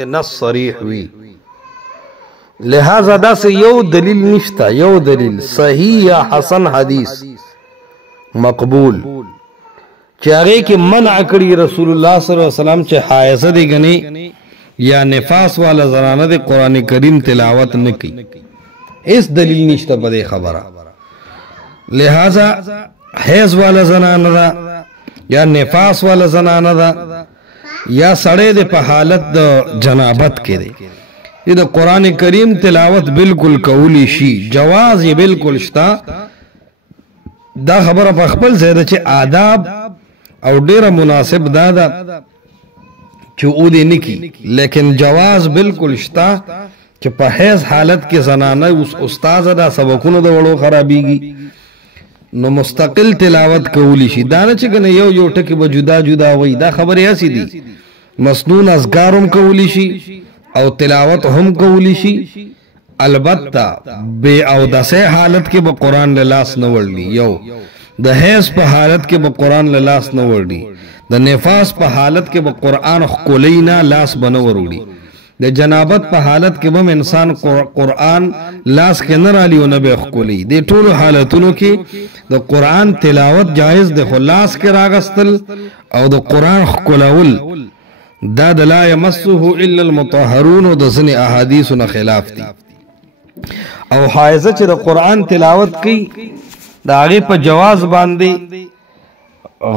نص صریح وی لہذا دا سے یو دلیل نشتا یو دلیل صحیح یا حسن حدیث مقبول چاگے کہ منع کری رسول اللہ صلی اللہ علیہ وسلم چے حائزہ دے گنے یا نفاس والا زنانہ دے قرآن کریم تلاوت نکی اس دلیل نشتا بدے خبرہ لہذا حیض والا زنانہ دا یا نفاس والا زنانہ دا یا سڑے دے پا حالت دا جنابت کے دے یہ دا قرآن کریم تلاوت بالکل قولی شی جواز یہ بالکل شتا دا خبر پا خپل زیدہ چے آداب او دیر مناسب دادا چو او دے نکی لیکن جواز بالکل شتا چے پا حیض حالت کے زنانہ اس استاذ دا سبکونو دا وڑو خرابیگی نو مستقل تلاوت کولی شی دانا چکن یو ٹکی با جدا جدا وی دا خبر ایسی دی مسنون ازگارم کولی شی او تلاوت ہم کولی شی البتہ بے او دسے حالت کے با قرآن للاس نوڑ لی یو دا حیض پا حالت کے با قرآن للاس نوڑ لی دا نفاس پا حالت کے با قرآن خکولینا لاس بنور لی دا جنابت پا حالت کے بم انسان قرآن لاس کے نرالی و نبی خکولی دے طول حالتونو کی دا قرآن تلاوت جائز دے خلاس کے راگستل او دا قرآن خکولول دا لا یمسوه الا المطهرون دا زن احادیثنا خلاف دی او حائزہ چی دا قرآن تلاوت کی دا آگے پا جواز باندے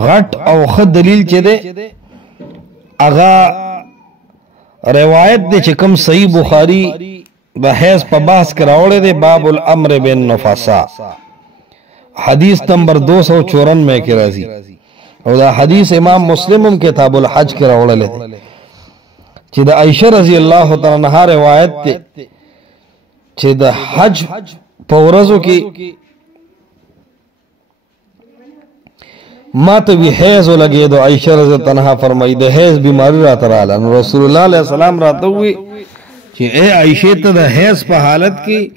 غٹ او خد دلیل چی دے اگا روایت دے چکم صحیح بخاری دا حیض پا بحث کراوڑے دے باب الامر بین نفاسا حدیث نمبر 294 میں کی رازی او دا حدیث امام مسلم کتاب الحج کراوڑے دے چی دا عائشہ رضی اللہ تعالیٰ عنہ روایت دے چی دا حج پورزو کی ما تو بھی حیض لگے دو عائشہ رضی اللہ عنہ فرمائی دے حیض بیماری رات رالا رسول اللہ علیہ السلام راتو ہوئی کہ اے عائشہ تا دا حیض پا حالت کی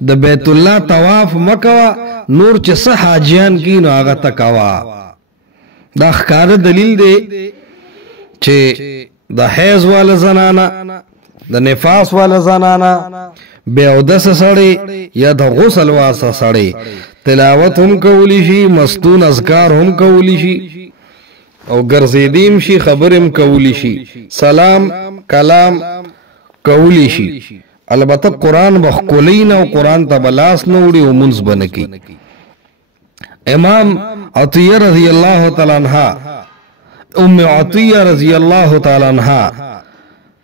دا بیت اللہ تواف مکوا نور چی صح حاجیان کی نو آغا تکوا دا اخکار دلیل دے چی دا حیض والا زنانا دا نفاس والا زنانا بے عدس سڑے یا دا غسل واسا سڑے تلاوت ہم کولی شی مستون اذکار ہم کولی شی او گرزیدیم شی خبرم کولی شی سلام کلام کولی شی البتہ قرآن بخکولین و قرآن تبلاس نوڑی و منز بنکی امام عطیہ رضی اللہ تعالیٰ عنہ ام عطیہ رضی اللہ تعالیٰ عنہ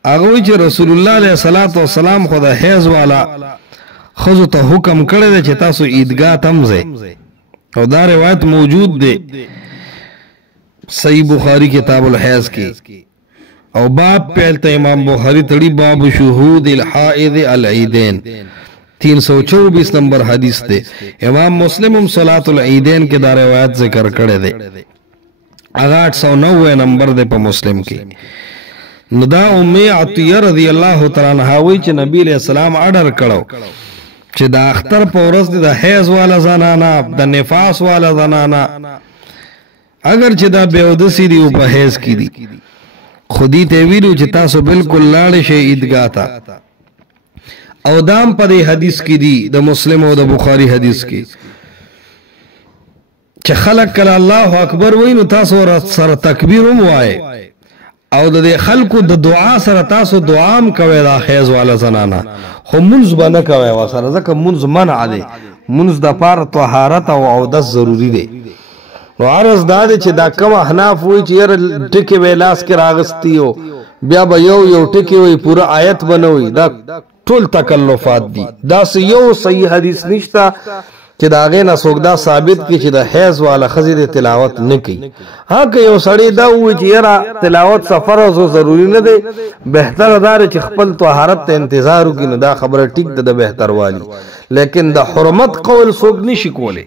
اگوی چی رسول اللہ علیہ السلام خدا حیض والا خضو تا حکم کرے دے چی تاسو عیدگاہ تمزے او دا روایت موجود دے صحیح بخاری کتاب الحیض کی او باب پہلتا امام بخاری تڑی باب شہود الحائد العیدین 324 نمبر حدیث دے امام مسلم صلاة العیدین کے دا روایت ذکر کرے دے 890 نمبر دے پا مسلم کی ندا امی عطیہ رضی اللہ تعالیٰ عنہ چی نبی علیہ السلام آڈر کرو چی دا اختر پورس دا حیض والا زنانا دا نفاس والا زنانا اگر چی دا بیودسی دی او پا حیض کی دی خودی تیویلو چی تاسو بالکل لاڑش عیدگاہ تا او دام پا دی حدیث کی دی دا مسلم و دا بخاری حدیث کی چی خلق کلا اللہ اکبر وینو تاسو سر تکبیرم وائے او دا دے خلقو دا دعا سر تاسو دعام کوئے دا حیض والا زنانا خو منز با نکوئے واسر زکا منز منع دے منز دا پار طہارت او عودت ضروری دے نو عرض دا دے چی دا کم احناف ہوئی چی یر ٹکی ویلاس کے راغستی ہو بیا با یو ٹکی ہوئی پورا آیت بنوئی دا ٹول تکلفات دی دا سی یو صحیح حدیث نشتا چی دا غینا سوکدا ثابت کی چی دا حیض والا خزید تلاوت نکی ہاں کہ یو سڑی دا ہوئی چی یرا تلاوت سفر ہو ضروری نہ دے بہتر دار چی خپل طہارت تا انتظارو کی ندا خبر ٹک دا بہتر والی لیکن دا حرمت قول سوک نشی کولے